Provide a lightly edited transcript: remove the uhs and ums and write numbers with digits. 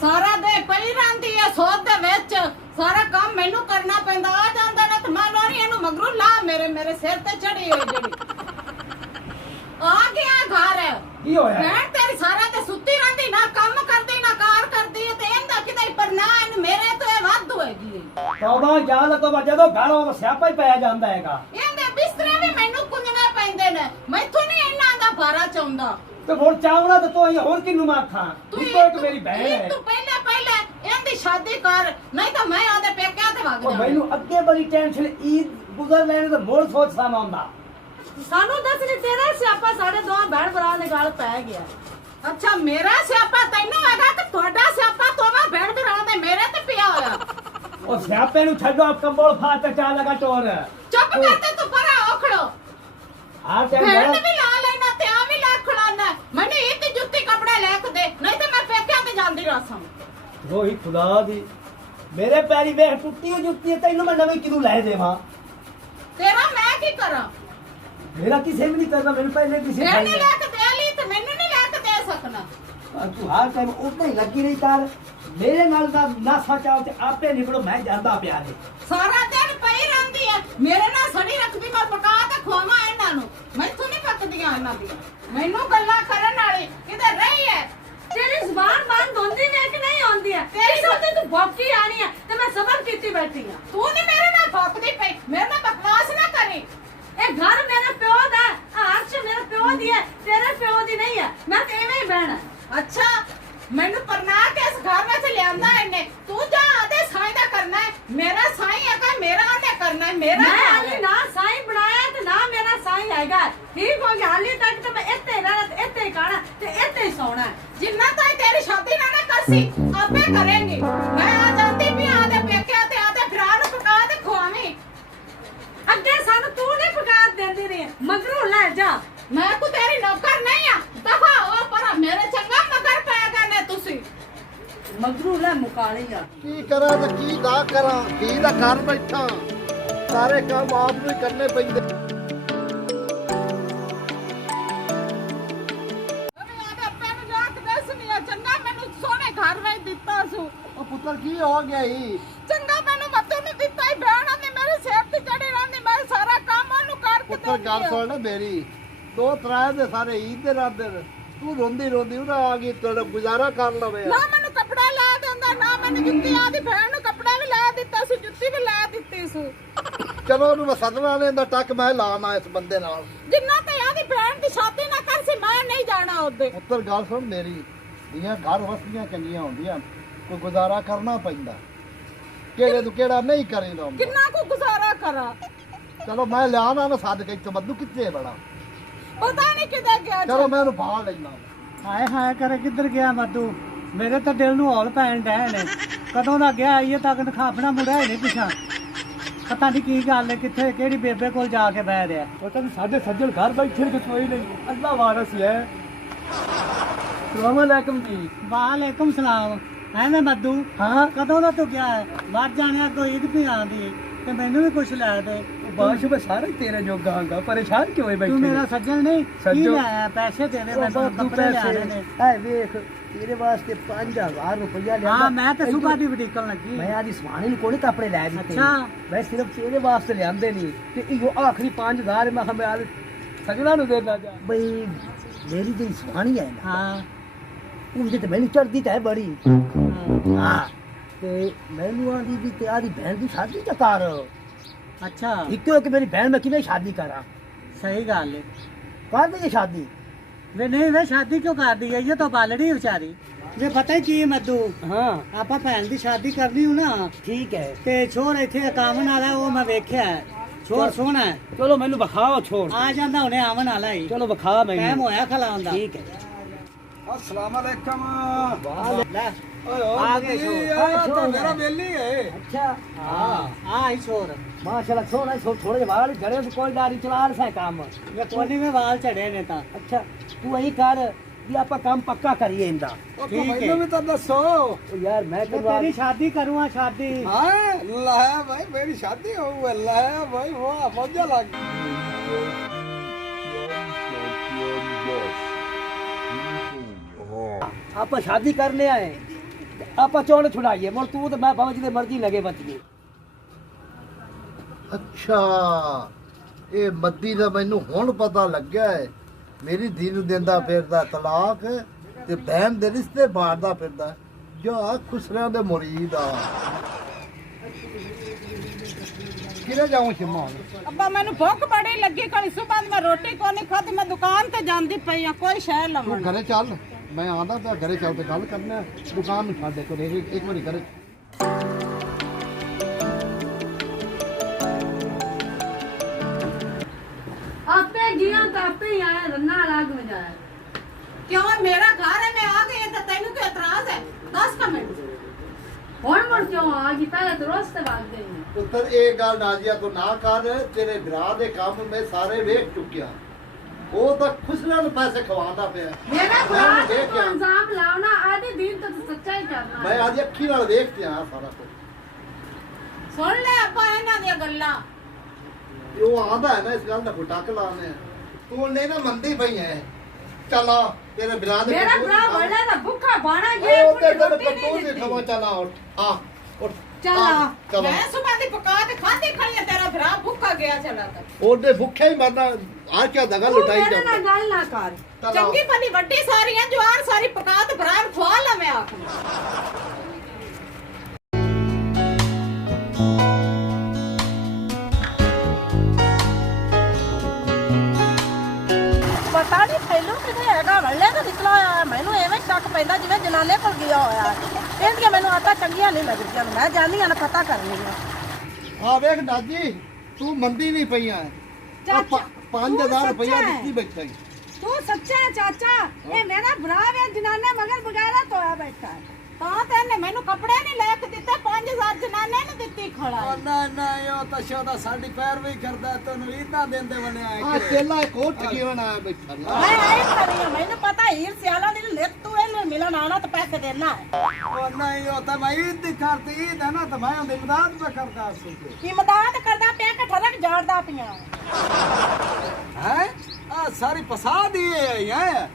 ਸਾਰਾ ਦੇ ਪਈ ਰਹਿੰਦੀ ਹੈ ਸੋਧ ਦੇ ਵਿੱਚ ਸਾਰਾ ਕੰਮ ਮੈਨੂੰ ਕਰਨਾ ਪੈਂਦਾ ਆ ਜਾਂਦਾ ਨਾ ਤੇ ਮੈਂ ਲੋਰੀ ਇਹਨੂੰ ਮਗਰੂ ਲਾ ਮੇਰੇ ਸਿਰ ਤੇ ਚੜੀ ਹੋਈ ਜਿਹੜੀ ਆ ਗਿਆ ਘਰ ਕੀ ਹੋਇਆ ਭੈਣ ਤੇਰੀ ਸਾਰਾ ਤੇ ਸੁੱਤੀ ਰਹਿੰਦੀ ਨਾ ਕੰਮ ਕਰਦੀ ਨਾ ਕਾਰ ਕਰਦੀ ਤੇ ਇਹਦਾ ਕਿਤੇ ਪਰ ਨਾ ਮੇਰੇ ਤੋਂ ਇਹ ਵਾਧੂ ਹੈਗੀ ਤੌਬਾ ਯਾਦ ਕੋ ਜਦੋਂ ਘਰ ਉਹ ਸਿਆਪਾ ਹੀ ਪੈ ਜਾਂਦਾ ਹੈਗਾ ਇਹਦੇ ਬਿਸਤਰੇ ਵੀ ਮੈਨੂੰ ਕੁੰਝਣੇ ਪੈਂਦੇ ਨੇ ਮੈਥੋਂ ਨਹੀਂ ਇਹਨਾਂ ਦਾ ਭਾਰਾ ਚਾਹੁੰਦਾ ਤੇ ਹੁਣ ਚਾਵਲਾ ਤੇ ਤੂੰ ਹੋਰ ਕਿਨੂੰ ਮਾਖਾਂ ਤੂੰ ਇੱਕ ਮੇਰੀ ਭੈਣ ਹੈ ਤੂੰ ਪਹਿਲੇ ਇਹਦੀ ਸ਼ਾਦੀ ਕਰ ਨਹੀਂ ਤਾਂ ਮੈਂ ਆਦੇ ਪੇਕਿਆਂ ਤੇ ਵਗ ਉਹ ਜਾ ਮੈਨੂੰ ਅੱਗੇ ਬੜੀ ਟੈਨਸ਼ਨ ਈਦ ਗੁਜ਼ਰ ਲੈਣ ਤੇ ਮੋੜ ਸੋਚ ਸਾਮਾਉਂਦਾ ਸਾਨੂੰ ਦੱਸ ਨਹੀਂ ਤੇਰਾ ਸਿਆਪਾ ਸਾਡੇ ਦੋਹਾਂ ਭੈਣ ਭਰਾ ਦੇ ਗਲ ਪੈ ਗਿਆ ਅੱਛਾ ਮੇਰਾ ਸਿਆਪਾ ਤੈਨੂੰ ਹੈਗਾ ਕਿ ਤੁਹਾਡਾ ਸਿਆਪਾ ਦੋਵਾਂ ਭੈਣ ਭਰਾਵਾਂ ਦੇ ਮੇਰੇ ਤੇ ਪਿਆ ਹੋਇਆ ਉਹ ਸਿਆਪੇ ਨੂੰ ਛੱਡੋ ਕੰਬਲ ਫਾ ਤੇ ਚਾ ਲਗਾ ਟੋਰ ਚੁੱਪ ਕਰਤੇ ਤੂੰ ਪਰਾ ਔਖੜੋ ਆ ਤੇ ਭੈਣ ਵੀ ਲਾ ਲੈਣਾ ਤੇ ਆ ਵੀ ਲਾ ਖੜਾਣਾ ਮੈਨੂੰ ਇਹ ਤੇ ਜੁੱਤੀ ਕੱਪੜੇ ਲੈ ਕੇ ਦੇ ਨਹੀਂ ਤੇ ਮੈਂ ਪੇਕਿਆਂ ਤੇ ਜਾਂਦੀ ਰਸਾਂ ਰੋਹੀ ਖੁਦਾ ਦੀ ਮੇਰੇ ਪੈਰੀ ਵੇਖ ਟੁੱਟੀ ਹੋਈ ਜੁੱਤੀ ਤੈਨੂੰ ਮੈਂ ਨਵੀਂ ਕਿਦੋਂ ਲੈ ਦੇਵਾਂ ਤੇਰਾ ਮੈਂ ਕੀ ਕਰਾਂ ਮੇਰਾ ਕਿਸੇ ਵੀ ਨਹੀਂ ਕਰਨਾ ਮੈਨੂੰ ਪਹਿਲੇ ਕਿਸੇ ਮੈਂ ਨਹੀਂ ਲੈ ਕੇ ਦੇ ਲਈ ਤੇ ਮੈਨੂੰ ਨਹੀਂ ਲੈ ਕੇ ਦੇ ਸਕਣਾ ਤੂੰ ਹਰ ਟਾਈਮ ਉੱਤੇ ਹੀ ਲੱਗੀ ਰਹੀ ਤਾਰ ਮੇਰੇ ਨਾਲ ਦਾ ਨਾਸਾ ਚਾਲ ਤੇ ਆਪੇ ਨਿਕਲੋ ਮੈਂ ਜਾਂਦਾ ਪਿਆ ਨੇ ਸਾਰਾ ਦਿਨ ਪਈ ਰਹਿੰਦੀ ਹੈ ਮੇਰੇ ਨਾਲ ਸੜੀ ਰੱਖਦੀ ਮੈਂ ਪਕਾ ਤੇ ਖਵਾਵਾਂ ਇਹਨਾਂ ਨੂੰ ਮੈਥੋਂ ਨਹੀਂ ਪੱਕਦੀਆਂ ਇਹਨਾਂ ਦੀਆਂ ਮੈਨੂੰ ਗੱਲਾਂ ਕਰਨ ਵਾਲੀ ਕਿਤੇ ਰਹੀ ਹੈ ਤੇਰੀ ਜ਼ੁਬਾਨ ਬੰਦ ਹੁੰਦੀ ਨੇ ਕਿ ਨਹੀਂ ਹੁੰਦੀ ਹੈ ਤੇਰੀ ਸੋਤੇ ਤੂੰ ਭੌਂਕੀ ਆਣੀ ਹੈ ਤੇ ਮੈਂ ਸਬਰ ਕੀਤੀ ਬੈਠੀ ਹਾਂ ਤੂੰ ਨਹੀਂ ਮੇਰੇ ਨਾਲ ਭੌਂਕਦੀ ਪਈ ਮੇਰੇ ਨਾਲ ਬਕਵਾਸ ਨਾ ਕਰੀ ਇਹ ਘਰ ਮੇਰੇ ਪਿਓ ਦਾ ਆਰਸ਼ ਮੇਰੇ ਪਿਓ ਦੀ ਹੈ ਤੇਰੇ ਪਿਓ ਦੀ ਨਹੀਂ ਹੈ ਮੈਂ ਤੇ ਐਵੇਂ ਹੀ ਬਹਿਣਾ ਅੱਛਾ ਮੈਨੂੰ ਪਰਨਾ ਕੇ ਇਸ ਘਰ ਵਿੱਚ ਲਿਆਂਦਾ ਇਹਨੇ ਤੂੰ ਜਾ ਆਦੇ ਸਾਈਂ ਦਾ ਕਰਨਾ ਹੈ ਮੇਰਾ ਸਾਈਂ ਹੈਗਾ ਮੇਰਾ ਉਹਨੇ ਕਰਨਾ ਹੈ ਮੇਰਾ ਮੈਂ ਹਾਲੇ ਨਾ ਸਾਈਂ ਬਣਾਇਆ ਤੇ ਨਾ ਮੇਰਾ ਸਾਈਂ ਹੈਗਾ ਠੀਕ ਹੋ ਗਿਆ ਹਾਲੇ ਤੱਕ ਤੇ ਮੈਂ ਇੱਥੇ ਰਹਿਣਾ ਤੇ ਇੱਥੇ ਹੀ ਖਾਣਾ ਤੇ ਇੱਥੇ ਹੀ ਸੌਣਾ ਜਿੰਨਾ ਤਾਈ ਤੇਰੀ ਸ਼ਾਦੀ ਨਾ ਕਰਸੀ ਆਪੇ ਕਰਾਂਗੇ ਮੈਂ ਆ ਜਾਂਦੀ ਵੀ ਆਦੇ ਪੇਕਿਆਂ ਤੇ ਆਦੇ ਭਰਾ ਨੂੰ ਪਕਾ ਤੇ ਖਵਾਵੀਂ ਅੱਗੇ ਸਾਨੂੰ ਤੂੰ ਨਹੀਂ ਪਕਾ ਦਿੰਦੀ ਰਹੀ ਮਗਰੋਂ ਲੈ ਜਾ ਮੈਂ ਕੋ ਤੇਰੀ ਨੌਕਰ ਨਹੀਂ ਆ ਦਫਾ ਹੋ ਪਰ ਮੇਰੇ ਚੰਗਾ ਮਗਰ ਪੈ ਗਏ ਨੇ ਤੁਸੀਂ ਮਗਰੂ ਲੈ ਮੁਕਾਲੀ ਆ ਕੀ ਕਰਾਂ ਤੇ ਕੀ ਨਾ ਕਰਾਂ ਕੀ ਦਾ ਘਰ ਬੈਠਾ ਸਾਰੇ ਕੰਮ ਆਪ ਨੂੰ ਹੀ ਕਰਨੇ ਪੈਂਦੇ ਚੰਗਾ ਮੈਨੂੰ ਸੋਹਣੇ ਘਰ ਵਿੱਚ ਦਿੱਤਾ ਸੂ ਉਹ ਪੁੱਤਰ ਕੀ ਹੋ ਗਿਆ ਈ ਚੰਗਾ ਮੈਨੂੰ ਮੱਤੋਂ ਨਹੀਂ ਦਿੱਤਾ ਹੀ ਭੈਣਾਂ ਨੇ ਮੇਰੇ ਸਿਰ ਤੇ ਚੜੀ ਰਹਿੰਦੀ ਮੈਂ ਸਾਰਾ ਕੰਮ ਉਹਨੂੰ ਕਰਕੇ ਪੁੱਤਰ ਗੱਲ ਸੁਣ ਲੈ ਮੇਰੀ ਦੋ ਤਰਾਏ ਦੇ ਸਾਰੇ ਈਦ ਦੇ ਰਾਤ ਦੇ ਤੂੰ ਰੋਂਦੀ ਉਹਨਾਂ ਆ ਗਈ ਤੇਰਾ ਗੁਜ਼ਾਰਾ ਕਰ ਲਵੇ ਨਾ ਮੈਨੂੰ ਕੱਪੜਾ ਲੈ ਦਿੰਦਾ ਨਾ ਮੈਨੂੰ ਜੁੱਤੀ ਆਦੀ ਭੈਣ ਨੂੰ ਕੱਪੜਾ ਵੀ ਲੈ ਦਿੱਤਾ ਸੀ ਜੁੱਤੀ ਵੀ ਲੈ ਦਿੱਤੀ ਸੀ ਚਲੋ ਉਹਨੂੰ ਮੈਂ ਸਦਨਾ ਲੈਂਦਾ ਟੱਕ ਮੈਂ ਲਾਣਾ ਇਸ ਬੰਦੇ ਨਾਲ ਜਿੰਨਾ ਤੇ ਆਦੀ ਭੈਣ ਦੀ ਸ਼ਾਦੀ ਨਾ ਕਰ ਸੀ ਮੈਂ ਨਹੀਂ ਜਾਣਾ ਉਹਦੇ ਪੁੱਤਰ ਗੱਲ ਸੁਣ ਮੇਰੀ ਦੀਆਂ ਘਰ ਵਸਦੀਆਂ ਚੰਗੀਆਂ ਹੁੰਦੀਆਂ ਕੋਈ ਗੁਜ਼ਾਰਾ ਕਰਨਾ ਪੈਂਦਾ ਕਿਹੜੇ ਤੋਂ ਕਿਹੜਾ ਨਹੀਂ ਕਰੀਦਾ ਕਿੰਨਾ ਕੁ ਗੁਜ਼ਾਰਾ ਕਰਾਂ ਚਲੋ ਮੈਂ ਲਿਆਣਾ ਨਾ ਸੱਦ ਕੇ ਚਮੱਦੂ ਕਿੱਥੇ ਬੜਾ ਪਤਾ ਨਹੀਂ ਕਿੱਥੇ ਗਿਆ ਚਲੋ ਮੈਂ ਉਹਨੂੰ ਬਾਹਰ ਲੈਣਾ ਹਾਏ ਹਾਏ ਕਰੇ ਕਿੱਧਰ ਗਿਆ ਮੱਦੂ ਮੇਰੇ ਤਾਂ ਦਿਲ ਨੂੰ ਹੌਲ ਪੈਣ ਡੈ ਨੇ ਕਦੋਂ ਦਾ ਗਿਆ ਆਈਏ ਤੱਕ ਖਾਫਣਾ ਮੁੜਿਆ ਹੀ ਨਹੀਂ ਪਿਛਾਂ ਪਤਾ ਨਹੀਂ ਕੀ ਗੱਲ ਹੈ ਕਿੱਥੇ ਕਿਹੜੀ ਬੇਬੇ ਕੋਲ ਜਾ ਕੇ ਬਹਿ ਰਿਹਾ ਪਤਾ ਨਹੀਂ ਸਾਡੇ ਸੱਜਣ ਘਰ ਬੈਠੇ ਨੇ ਕੋਈ ਨਹੀਂ ਅੱਲਾ ਵਾਰਸ ਹੈ ਸਲਾਮ ਅਲੈਕਮ ਜੀ ਵਾਲੇਕਮ ਸਲਾਮ ਹੈ ਮੈਂ ਮੱਦੂ ਹਾਂ ਕਦੋਂ ਦਾ ਤੂੰ ਗਿਆ ਹੈ ਬਾਹਰ ਜਾਣਿਆ ਕੋਈ ਈਦ ਵੀ ਆਂਦੀ ਤੇ ਮੈਨੂੰ ਵੀ ਕੁਛ ਲੈ ਦੇ ਬਾਸ਼ ਮੈਂ ਸਾਰੇ ਤੇਰੇ ਜੋਗਾ ਹਾਂਗਾ ਪਰੇਸ਼ਾਨ ਕਿਉਂ ਹੋਏ ਬੈਠੇ ਤੂੰ ਮੇਰਾ ਸੱਜਣ ਨਹੀਂ ਕੀ ਲੈ ਪੈਸੇ ਦੇ ਦੇ ਮੈਂ ਕੱਪੜੇ ਲਿਆਣੇ ਨੇ ਐ ਵੇਖ ਤੇਰੇ ਵਾਸਤੇ 5000 ਰੁਪਇਆ ਲਿਆ ਹਾਂ ਮੈਂ ਤੇ ਸੁਬਾ ਦੀ ਵਡੀਕਣ ਲੱਗੀ ਮੈਂ ਆਦੀ ਸਵਾਣੀ ਨੂੰ ਕੋਣੀ ਕੱਪੜੇ ਲੈ ਦਿੱਤੇ ਅੱਛਾ ਮੈਂ ਸਿਰਫ ਤੇਰੇ ਵਾਸਤੇ ਲਿਆਂਦੇ ਨਹੀਂ ਤੇ ਇਹੋ ਆਖਰੀ 5000 ਮੈਂ ਹਮੇ ਸੱਜਣਾ ਨੂੰ ਦੇਣਾ ਜਾ ਬਈ ਮੇਰੀ ਜਿਹੜੀ ਸਵਾਣੀ ਹੈ ਨਾ ਹਾਂ ਉਹ ਤੇ ਮੈਨੂੰ ਚੜਦੀ ਤਾਂ ਹੈ ਬੜੀ ਹਾਂ ਤੇ ਮੈਨੂੰ ਆਂਦੀ ਵੀ ਤੇ ਆਦੀ ਭੈਣ ਦੀ ਸ਼ਾਦੀ ਤਾਂ ਕਰ ਅੱਛਾ ਇੱਕੋ ਕਿ ਮੇਰੀ ਭੈਣ ਮੈਂ ਕਿਵੇਂ ਸ਼ਾਦੀ ਕਰਾਂ ਸਹੀ ਗੱਲ ਹੈ ਕਰ ਦੇ ਸ਼ਾਦੀ ਵੇ ਨਹੀਂ ਵੇ ਸ਼ਾਦੀ ਕਿਉਂ ਕਰਦੀ ਹੈ ਇਹ ਤਾਂ ਬਾਲੜੀ ਵਿਚਾਰੀ ਜੇ ਪਤਾ ਹੀ ਕੀ ਮੱਦੂ ਹਾਂ ਆਪਾਂ ਭੈਣ ਦੀ ਸ਼ਾਦੀ ਕਰਨੀ ਹੋ ਨਾ ਠੀਕ ਹੈ ਤੇ ਛੋਰ ਇੱਥੇ ਕਾਮਨ ਵਾਲਾ ਉਹ ਮੈਂ ਵੇਖਿਆ ਛੋਰ ਸੋਹਣਾ ਚਲੋ ਮੈਨੂੰ ਵਿਖਾਓ ਛੋਰ ਆ ਜਾਂਦਾ ਹੁਣੇ ਆਵਣ ਵਾਲਾ ਹੀ ਚਲੋ ਵਿਖਾ ਮੈਨੂੰ ਟਾਈਮ ਹੋਇਆ ਖਲਾਉਣ ਦਾ ਠੀਕ ਹੈ अस्सलाम वालेकुम आ गए छोर मेरा बेली है अच्छा हाँ ही छोर माशाल्लाह छोरा थोड़े वाल जड़े कोई दारी चला रहा है काम ये कोने में वाल चढ़े ने ता अच्छा तू वही कर ये आपा काम पक्का करिए इंदा ठीक है मैं तो दसो यार मैं तो तेरी शादी करूँगा शादी हां अल्लाह है भाई मेरी शादी हो अल्लाह है भाई वाह मजा लग आप शादी करने आए ਆਪਾਂ ਚੋਣ ਛੁਡਾਈਏ ਮੁੜ ਤੂੰ ਤੇ ਮੈਂ ਭਾਵੇਂ ਜਿਹਦੇ ਮਰਜ਼ੀ ਲਗੇ ਬਚੀਏ। ਅੱਛਾ ਇਹ ਮੱਦੀ ਦਾ ਮੈਨੂੰ ਹੁਣ ਪਤਾ ਲੱਗਿਆ ਹੈ। ਮੇਰੀ ਧੀ ਨੂੰ ਦਿੰਦਾ ਫਿਰਦਾ ਤਲਾਕ ਤੇ ਬਹਿਨ ਦੇ ਰਿਸ਼ਤੇ ਬਾੜਦਾ ਫਿਰਦਾ। ਜਾ ਖੁਸਰਿਆਂ ਦੇ ਮੁਰੀਦ ਆ। ਕਿਰੇ ਜਾਉਂ ਸ਼ਿਮਾ ਅੱਬਾ ਮੈਨੂੰ ਭੁੱਖ ਬੜੀ ਲੱਗੀ, ਕੱਲ ਸੁਬਾਹ ਮੈਂ ਰੋਟੀ ਕੋਈ ਨਹੀਂ ਖਾਧੀ, ਮੈਂ ਦੁਕਾਨ ਤੇ ਜਾਂਦੀ ਪਈ ਆ ਕੋਈ ਸ਼ੈ ਤੂੰ ਲਵਣ। ਘਰੇ ਚੱਲ, ਮੈਂ ਆਂਦਾ ਪਿਆ ਘਰੇ ਚੱਲ ਤੇ ਗੱਲ ਕਰਨਾ। ਦੁਕਾਨ ਨੂੰ ਛੱਡ ਦੇ ਕੋਲ ਇੱਕ ਵਾਰੀ ਘਰੇ। आपे गिया तो आपे ही आया रन्ना अलग में जाया। क्यों मेरा घर है, मैं आ गई तो तेनू क्या एतराज है? 10 का मिनट कौन मुड़ क्यों आ गई? पहले तो रोज से भाग गई है। ਪੁੱਤਰ ਇਹ ਗੱਲ ਨਾਜ਼ੀਆ ਤੋਂ ਨਾ ਕਰ। ਤੇਰੇ ਵਿਰਾਹ ਦੇ ਕੰਮ ਮੈਂ ਸਾਰੇ ਵੇਖ ਚੁੱਕਿਆ। ਉਹ ਤਾਂ ਖੁਸਰਿਆਂ ਨੂੰ ਪੈਸੇ ਖਵਾਉਂਦਾ ਪਿਆ। मेरा मैं बुरा देख तो क्या? इंजाम लाओ ना, आधे दिन तो सच्चाई करना ਮੈਂ है। ਅੱਜ ਅੱਖੀ ਨਾਲ ਵੇਖ ਕੇ ਆਇਆ ਸਾਰਾ ਕੁਝ। सुन ले अब्बा इन्हां दी गल्लां। ਉਹ ਆਂਦਾ ਹੈ ਨਾ ਇਸ ਗੱਲ ਦਾ ਕੋਈ ਟੱਕ ਲਾਣੇ ਆ। ਤੂੰ ਨਹੀਂ ਨਾ ਮੰਦੀ ਪਈ ਹੈ। ਚੱਲ ਆ ਤੇਰੇ ਵਿਰਾਹ ਦੇ मेरा ਕਟੋਰੇ बुरा ਖਾ। बड़ा था भूखा बाना ये ਉਹ ਤੇ कुछ ਤੈਨੂੰ रोटी नहीं ਕਟੋਰੇ दी। ਖਵਾ। ਚੱਲ ਆ ਉੱਠ ਆ ਉੱਠ। ਚੱਲ ਆ, ਆ। ਚੱਲ ਆ। मैं सुबह दी पका के खाती खड़ी है, तेरा भरा भूखा गया चला कर। ਉਹਦੇ ਭੁੱਖੇ ਹੀ ਮਰਨਾ। ਆ ਕਿਆ ਦਗਾ तू ਲੁਟਾਈ मेरे ਜਾਂਦਾ। ना गल ना कर। ਚੱਲ ਆ। चंगी भली वड्डी सारी है, ज्वार सारी पका ते भरा खवा ला मैं आख। ਪਤਾ ਨਹੀਂ ਪਹਿਲੋਂ ਕਿਤੇ ਹੈਗਾ ਵੱਲੇ ਤਾਂ ਨਿਕਲਾ ਆਇਆ। ਮੈਨੂੰ ਐਵੇਂ ਸ਼ੱਕ ਪੈਂਦਾ ਜਿਵੇਂ ਜਨਾਨੇ ਕੋਲ ਗਿਆ ਹੋਇਆ। ਇਹਦੀਆਂ ਮੈਨੂੰ ਆਦਤਾਂ ਚੰਗੀਆਂ ਨਹੀਂ ਲੱਗਦੀਆਂ। ਮੈਂ ਜਾਂਦੀ ਹਾਂ ਨਾ ਪਤਾ ਕਰਨੀ ਆ। ਆ ਵੇਖ ਦਾਦੀ ਤੂੰ ਮੰਦੀ ਨਹੀਂ ਪਈਆਂ। ਚਾਚਾ, 5000 ਰੁਪਇਆ ਸੱਚਾ ਹੈ। ਦਿੱਤੀ ਬੈਠਾ ਹੀ। ਤੂੰ ਸੱਚਾ ਹੈ ਚਾਚਾ? ਇਹ ਮੇਰਾ ਭਰਾ ਵੇ ਜਨਾਨੇ ਮਗਰ ਬਗੈਰਾ ਤੋਇਆ ਬੈਠਾ ਹੈ। ਤਾਂ ਤੈਨੇ ਮੈਨੂੰ ਕੱਪੜੇ ਨਹੀਂ ਲੈ ਕੇ ਦਿੱਤੇ, 5000 ਜਨਾਨੇ ਨੂੰ ਦਿੱਤੀ ਖੜਾ ਹੈ। ਨਾ ਨਾ ਉਹ ਤਾਂ ਸ਼ੋਦਾ ਸਾਡੀ ਪੈਰਵੀ ਕਰਦਾ, ਤੈਨੂੰ ਇਦਾਂ ਦਿੰਦੇ ਬਣੇ ਆ ਆਏ ਚੇਲਾ ਇੱਕ ਹੋਰ ਠਗੀਵਣ ਆਇਆ ਬੈਠਾ ਨਾ। ਮੈਂ ਆਈ ਖੜੀ ਹਾਂ, ਮੈਨੂੰ ਪਤਾ ਹੀਰ ਸਿਆਲਾਂ ਦੀ ਲਿੱਤ ਤੂੰ ਇਹਨੂੰ ਮਿਲਣ ਆਣਾ ਤਾਂ ਪੈਸੇ ਦੇਣਾ ਹੈ। ਉਹ ਨਹੀਂ ਉਹ ਤਾਂ ਮੈਂ ਈਦ ਦੀ ਕਰਤੀ ਈਦ ਹੈ ਨਾ, ਤਾਂ ਮੈਂ ਉਹਦੀ ਮਦਦ ਪਾ ਕਰਦਾ ਸੀ ਇਮਦਾਦ ਕਰਦਾ ਪਿਆ ਕਿ ਠਰਕ ਜਾੜਦਾ ਪਿਆ। ਹੈ। ਆ ਸਾਰੀ ਪਸਾ ਦੀ ਹੈ